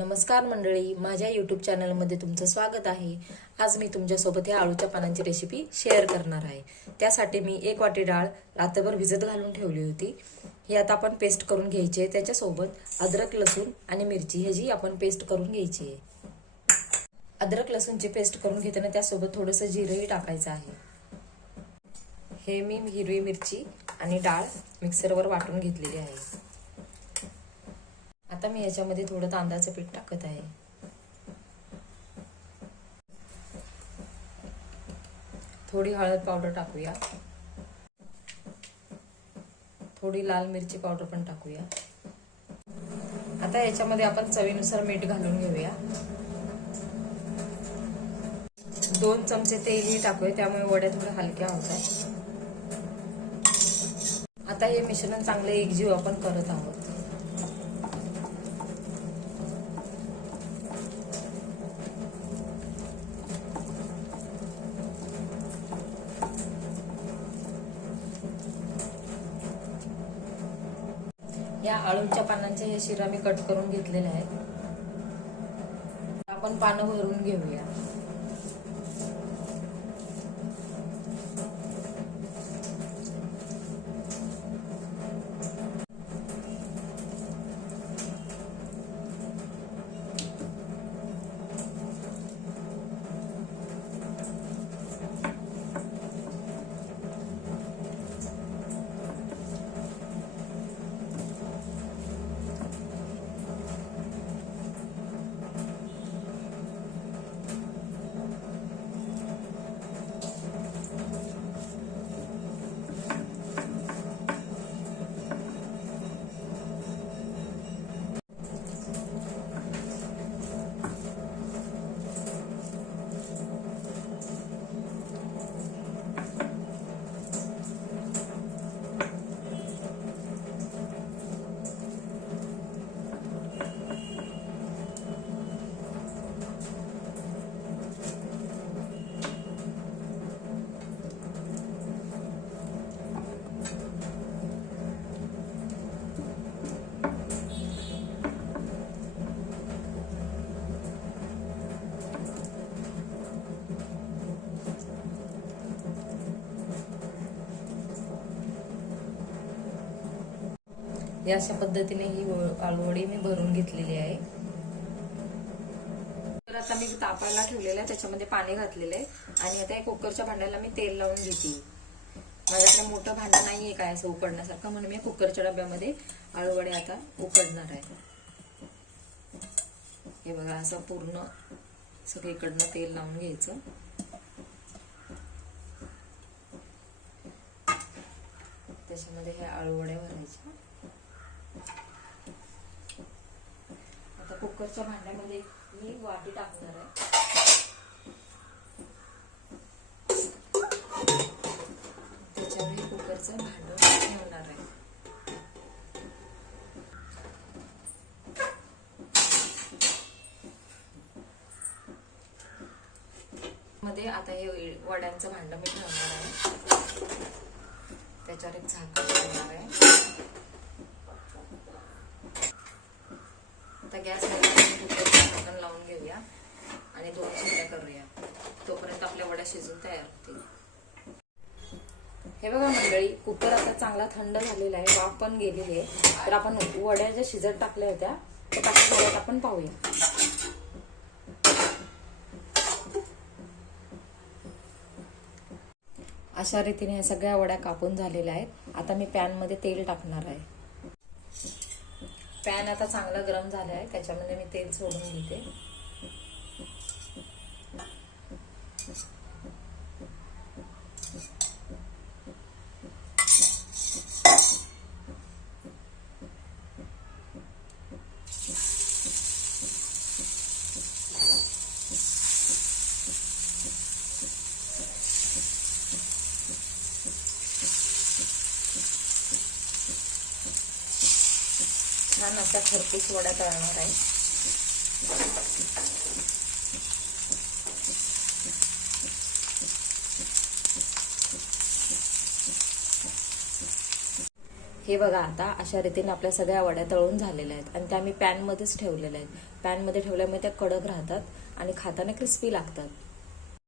नमस्कार मंडळी, माझ्या यूट्यूब चॅनलमध्ये तुमचं स्वागत आहे। आज मी तुमच्यासोबत या आळूच्या पानांची रेसिपी शेअर करणार आहे। त्यासाठी मी 1 वाटी डाळ रात्रभर भिजत घालून ठेवली होती। ही आता आपण पेस्ट करून घ्यायची आहे। त्याच्यासोबत अद्रक, लसूण आणि मिरची ह्याची आपण पेस्ट करून घ्यायची आहे। अद्रक लसूणची पेस्ट करून घेताना त्यासोबत थोडंसं जिरंही टाकायचं आहे। हे मी हिरवी मिरची आणि डाळ मिक्सरवर वाटून घेतलेली आहे। आता मी याच्यामध्ये थोडं तांदळाचं पीठ टाकत आहे। थोडी हळद पावडर टाकूया। थोडी लाल मिरची पावडर पण टाकूया। आता याच्यामध्ये आपण चवीनुसार मीठ घालून घेऊया। 2 चमचे तेलही टाकूया, त्यामुळे वड्या थोड्या हलक्या होतात। आता हे मिश्रण चांगले एकजीव आपण करत आहोत। या आळूच्या पानांचे हे शिरा मी कट करून घेतलेले आहेत। आपण पानं भरून घेऊया। या अशा पद्धतीने ही आळूवडी मी भरून घेतलेली आहे। तर आता मी तापायला ठेवलेला आहे, त्याच्यामध्ये पाणी घातलेलं आहे आणि आता या कुकरच्या भांड्याला मी तेल लावून घेते। माझ्याकडे मोठं भांडं नाहीये काय असं उकडण्यासारखं, म्हणून मी कुकरच्या डब्यामध्ये आळूवडी आता उकडणार आहे। हे बघा, असं पूर्ण सगळीकडनं तेल लावून घ्यायचं। त्याच्यामध्ये हे आळूवड्या भरायच्या। आता कुकरच्या भांड्यामध्ये मी वाटी टाकणार आहे। त्याच्यावर कुकरचं भांडं ठेवणार आहे। मध्ये आता हे वड्यांचं भांडं मी ठेवणार आहे। त्याच्यावर एक झाकण ठेवणार आहे। आता गॅसमध्ये कुकरचं झाकण लावून घेऊया आणि 2 शिट्ट्या करूया, तोपर्यंत आपल्या वड्या शिजून तयार होतील। हे बघा मंडळी, कुकर आता चांगला थंड झालेला आहे, वाफ पण गेलेली आहे। तर आपण वड्या ज्या शिजत टाकल्या होत्या त्या टाकून वड्यात आपण पाहूया। अशा रीतीने ह्या सगळ्या वड्या कापून झालेल्या आहेत। आता मी पॅन मध्ये तेल टाकणार आहे। पॅन आता चांगला गरम झाला आहे, त्याच्यामध्ये मी तेल सोडून घेते। छान अशा खरपूस वड्या तळणार आहे। हे बघा, आता अशा रीतीने आपल्या सगळ्या वड्या तळून झालेल्या आहेत आणि त्या मी पॅनमध्येच ठेवलेल्या आहेत. पॅनमध्ये ठेवल्यामुळे त्या कडक राहतात आणि खाताना क्रिस्पी लागतात.